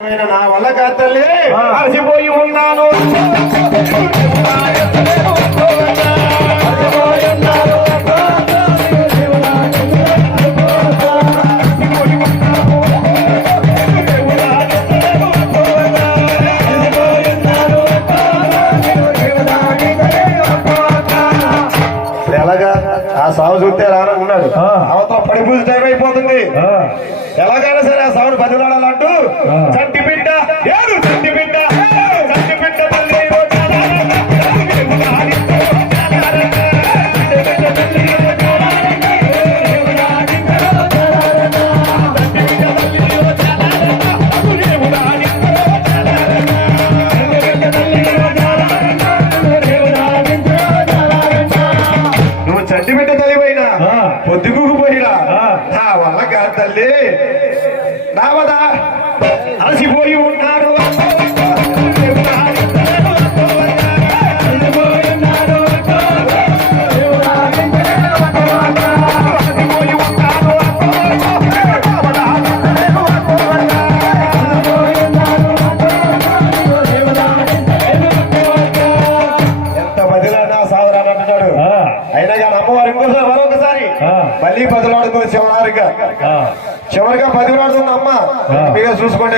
నా వల్ల కాతల్లి అలసిపోయి ఉన్నాను. ఎలాగా ఆ సాగు చూస్తే రానున్నాడు. అవతల పడిపూజ టైం అయిపోతుంది. ఎలాగైనా సరే ఆ సాగును బతిలాడాలంటూ చంటి బిడ్డ ఏడు చంటి బిడ్డ చంటి బిడ్డ తల్లి నువ్వు చంటి బిడ్డ తల్లిపోయినా పొద్దుకుపోయినా నా వల్ల కాదు తల్లి. నావదా అలసిపోయి ఉన్నాడు. ఎంత బదిలాడినా సావరానంటున్నాడు. అయినా కానీ అమ్మవారు ఇంకోసారి మరొకసారి మళ్ళీ బదిలాడుతుంది. చివరిగా బదిలాడుతుంది అమ్మ. మీగా చూసుకోండి.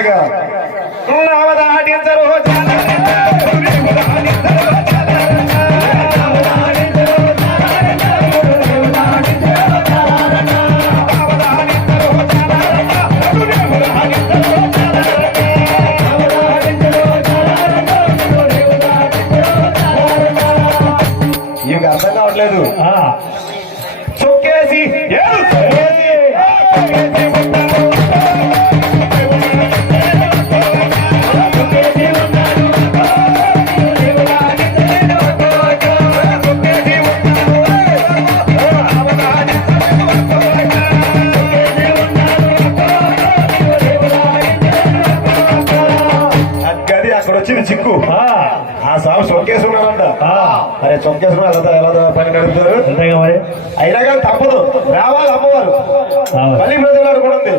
ఇక అర్థం కావట్లేదు. చొక్కేసి అక్కడ వచ్చింది చిక్కు. ఆ సాగు చొక్కేసుకున్నాడంట. అరే చొక్కేసుకున్నా ఎలా పని నడుపుతారు. అయినా కానీ తప్పదు, రావాలి అమ్మవారు. మళ్ళీ ప్రజలు కూడా ఉంది.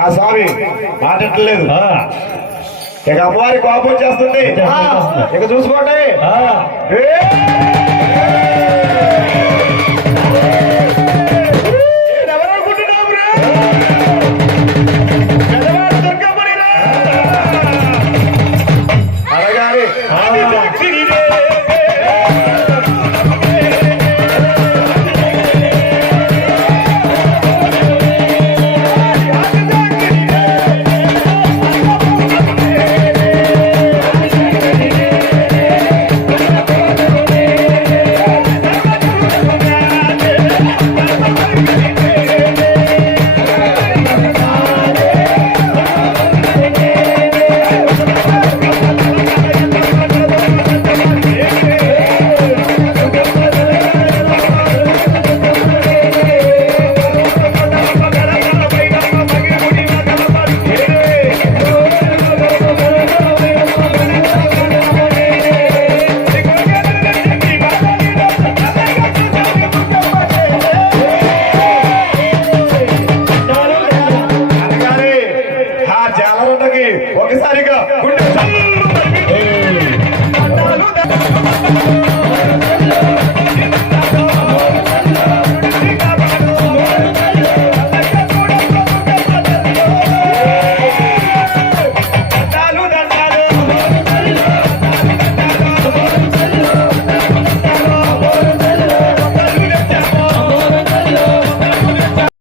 ఆ స్వామి మాట్లాడలేదు. ఇక అమ్మవారి కోపం చేస్తుంది. ఇక చూసుకోండి.